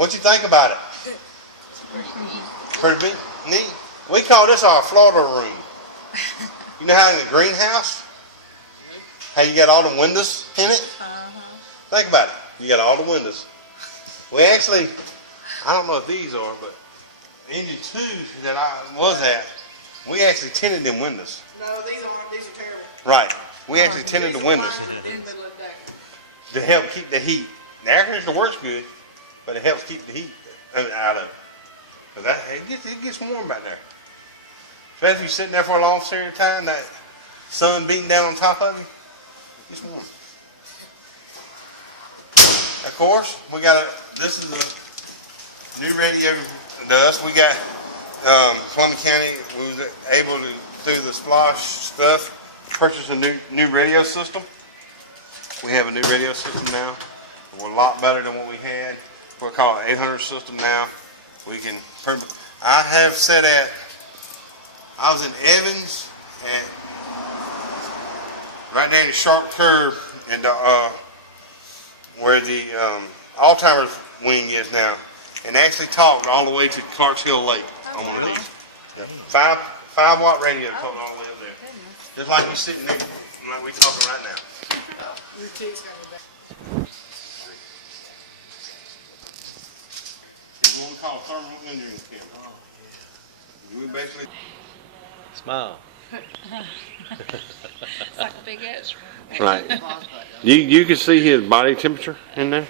What you think about it? Pretty neat. We call this our Florida room. You know how in the greenhouse, how you got all the windows in it? Think about it. You got all the windows. We actually, I don't know if these are, but engine 2 that I was at, we actually tinted them windows. No, these aren't. These are terrible. Right. We actually tinted the windows They to help keep the heat. The air conditioner works good, but it helps keep the heat out of it. But it gets warm back there. Especially if you're sitting there for a long period of time, that sun beating down on top of you, it gets warm. Of course, this is a new radio to us. We got Columbia County, we was able to, through the Splosh stuff, purchase a new radio system. We have a new radio system now. We're a lot better than what we had. We're called an 800 system now. We can, I have said that, I was in Evans, at, right there in the sharp curve, and where the Alzheimer's wing is now, and actually talked all the way to Clarks Hill Lake on one of these. Yeah. 5-watt radio talked all the way up there. Just like we sitting there, like we talking right now. It's what we call a thermal rendering camera. We basically Smile. It's like a big itch. right. You can see his body temperature in there.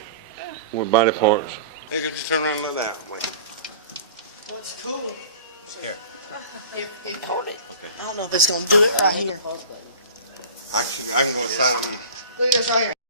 With body parts. You can just turn around and let that out. Wait. What's cool? Here. Hold it. I don't know if it's gonna do it right here. I can go inside of you. Look at this right here.